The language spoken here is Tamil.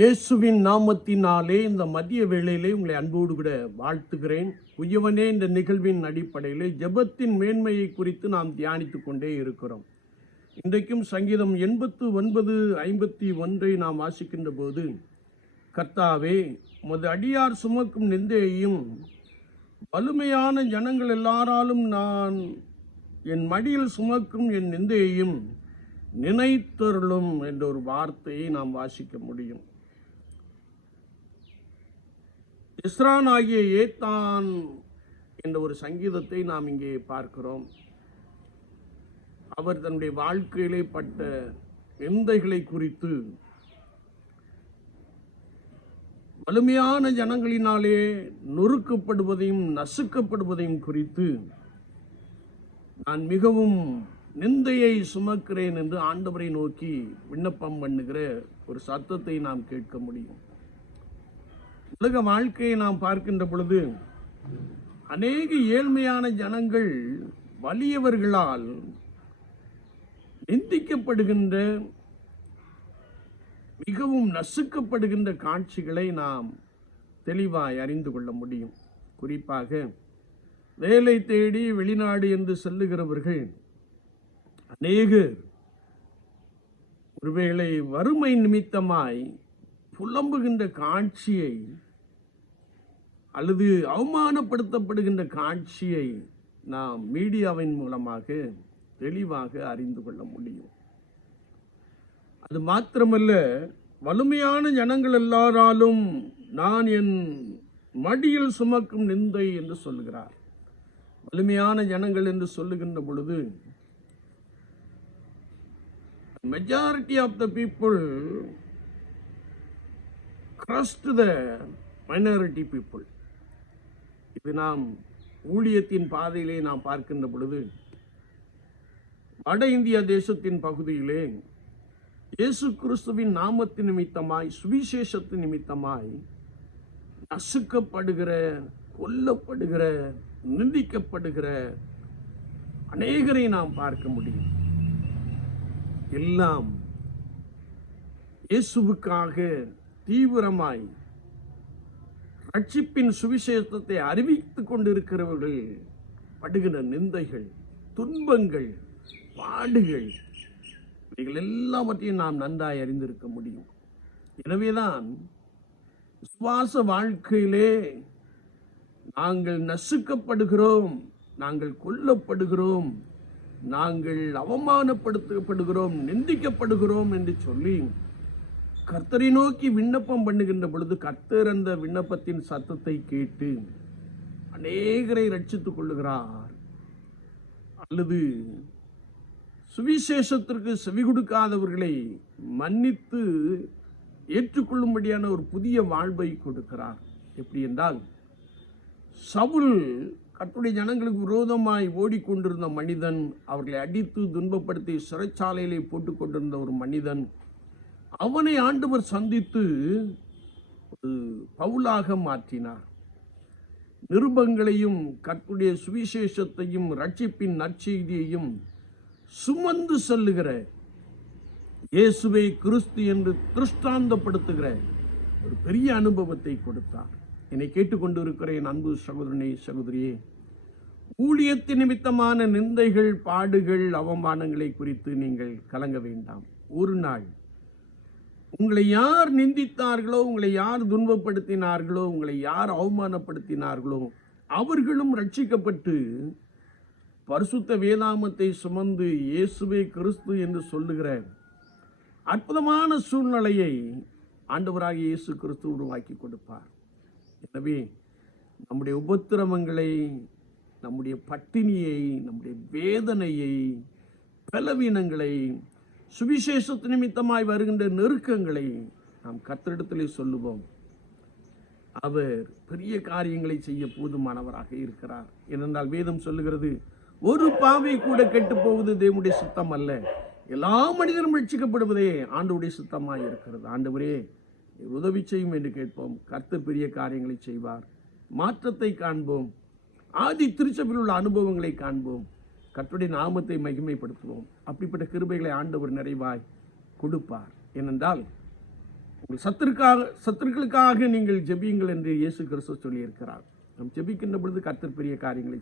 இயேசுவின் நாமத்தினாலே இந்த மதிய வேளையிலே உங்களை அன்போடு கூட வாழ்த்துகிறேன். உயவனே இந்த நிகழ்வின் அடிப்படையிலே ஜெபத்தின் மேன்மையை குறித்து நாம் தியானித்து கொண்டே இருக்கிறோம். இன்றைக்கும் சங்கீதம் எண்பத்து ஒன்பது ஐம்பத்தி ஒன்றை நாம் வாசிக்கின்ற போது கர்த்தாவே மது அடியார் சுமக்கும் நிந்தையையும் வலிமையான ஜனங்கள் எல்லாராலும் நான் என் மடியில் சுமக்கும் என் நிந்தையையும் நினைத்தருளும் என்ற ஒரு வார்த்தையை நாம் வாசிக்க முடியும். இஸ்ரான் ஆகிய ஏத்தான் என்ற ஒரு சங்கீதத்தை நாம் இங்கே பார்க்கிறோம். அவர் தன்னுடைய வாழ்க்கையிலே பட்ட நிந்தைகளை குறித்து வலிமையான ஜனங்களினாலே நொறுக்கப்படுவதையும் நசுக்கப்படுவதையும் குறித்து நான் மிகவும் நிந்தையை சுமக்கிறேன் என்று ஆண்டவரை நோக்கி விண்ணப்பம் பண்ணுகிற ஒரு சத்தத்தை நாம் கேட்க முடியும். உலக வாழ்க்கையை நாம் பார்க்கின்ற பொழுது அநேக ஏழ்மையான ஜனங்கள் வலியவர்களால் நிந்திக்கப்படுகின்ற மிகவும் நசுக்கப்படுகின்ற காட்சிகளை நாம் தெளிவாய் அறிந்து கொள்ள முடியும். குறிப்பாக வேலை தேடி வெளிநாடு என்று செல்லுகிறவர்கள் அநேகர் ஒருவேளை வறுமை நிமித்தமாய் புலம்புகின்ற காட்சியை அல்லது அவமானப்படுத்தப்படுகின்ற காட்சியை நாம் மீடியாவின் மூலமாக தெளிவாக அறிந்து கொள்ள முடியும். அது மாத்திரமல்ல வலிமையான ஜனங்கள் எல்லாராலும் நான் என் மடியில் சுமக்கும் நிந்தை என்று சொல்லுகிறார் வலிமையான ஜனங்கள் என்று சொல்லுகின்ற பொழுது majority of the people crushed the minority people இது நாம் ஊழியத்தின் பாதையிலே நாம் பார்க்கின்ற பொழுது வட இந்திய தேசத்தின் பகுதியிலே இயேசு கிறிஸ்துவின் நாமத்தின் நிமித்தமாய் சுவிசேஷத்து நிமித்தமாய் நசுக்கப்படுகிற கொல்லப்படுகிற நிந்திக்கப்படுகிற அநேகரை நாம் பார்க்க முடியும். எல்லாம் இயேசுவுக்காக தீவிரமாய் ரட்சிப்பின் சுவிசேஷத்தை அறிவித்துக் கொண்டிருக்கிறவர்கள் படுகிற நிந்தைகள் துன்பங்கள் பாடுகள் இவைகள் எல்லாவற்றையும் நாம் நன்றாய் அறிந்திருக்க முடியும். எனவேதான் விசுவாச வாழ்க்கையிலே நாங்கள் நசுக்கப்படுகிறோம் நாங்கள் கொல்லப்படுகிறோம் நாங்கள் அவமானப்படுத்தப்படுகிறோம் நிந்திக்கப்படுகிறோம் என்று சொல்லி கர்த்தரை நோக்கி விண்ணப்பம் பண்ணுகின்ற பொழுது கர்த்தர் அந்த விண்ணப்பத்தின் சத்தத்தை கேட்டு அநேகரை ரட்சித்துக் கொள்ளுகிறார். அல்லது சுவிசேஷத்திற்கு செவி கொடுக்காதவர்களை மன்னித்து ஏற்றுக்கொள்ளும்படியான ஒரு புதிய வாழ்வை கொடுக்கிறார். எப்படி என்றால் சவுல் கட்டுடைய ஜனங்களுக்கு விரோதமாய் ஓடிக்கொண்டிருந்த மனிதன் அவர்களை அடித்து துன்பப்படுத்தி சிறைச்சாலையிலே போட்டுக்கொண்டிருந்த ஒரு மனிதன் அவனை ஆண்டவர் சந்தித்து பவுலாக மாற்றினார். நிருபங்களையும் கற்புடைய சுவிசேஷத்தையும் ரட்சிப்பின் நற்செய்தியையும் சுமந்து செல்லுகிற இயேசுவை கிறிஸ்து என்று திருஷ்டாந்தப்படுத்துகிற ஒரு பெரிய அனுபவத்தை கொடுத்தார். என்னை கேட்டுக்கொண்டிருக்கிற என் அன்பு சகோதரனே சகோதரியே. ஊழியத்தின் நிமித்தமான நிந்தைகள் பாடுகள் அவமானங்களை குறித்து நீங்கள் கலங்க வேண்டாம். ஒரு நாள் உங்களை யார் நிந்தித்தார்களோ உங்களை யார் துன்பப்படுத்தினார்களோ உங்களை யார் அவமானப்படுத்தினார்களோ அவர்களும் ரட்சிக்கப்பட்டு பரிசுத்த வேதாமத்தை சுமந்து இயேசுவே கிறிஸ்து என்று சொல்லுகிற அற்புதமான சூழ்நிலையை ஆண்டவராக இயேசு கிறிஸ்து உருவாக்கி கொடுப்பார். எனவே நம்முடைய உபத்திரவங்களை நம்முடைய பட்டினியை நம்முடைய வேதனையை பலவீனங்களை சுவிசேஷத்து நிமித்தமாய் வருகின்ற நெருக்கங்களை நாம் கத்திரிடத்திலே சொல்லுவோம். அவர் பெரிய காரியங்களை செய்ய போதுமானவராக இருக்கிறார். ஏனென்றால் வேதம் சொல்லுகிறது ஒரு பாவை கூட கெட்டு போவது தேவனுடைய சுத்தம் அல்ல. எல்லா மனிதரும் ரட்சிக்கப்படுவதே ஆண்டவுடைய சுத்தமாக இருக்கிறது. ஆண்டவரே உதவி செய்யும் என்று கேட்போம். கர்த்த பெரிய காரியங்களை செய்வார். மாற்றத்தை காண்போம். ஆதி திருச்சபையில் உள்ள அனுபவங்களை காண்போம். கற்றுடைய நாமத்தை மகிமைப்படுத்துவோம். அப்படிப்பட்ட கிருபைகளை ஆண்டவர் நிறைவாய் கொடுப்பார். ஏனென்றால் உங்கள் சத்துருக்காக சத்துருக்களுக்காக நீங்கள் ஜெபியுங்கள் என்று இயேசு கிறிஸ்து சொல்லியிருக்கிறார். நாம் ஜெபிக்கின்ற பொழுது கர்த்தர் பெரிய காரியங்களை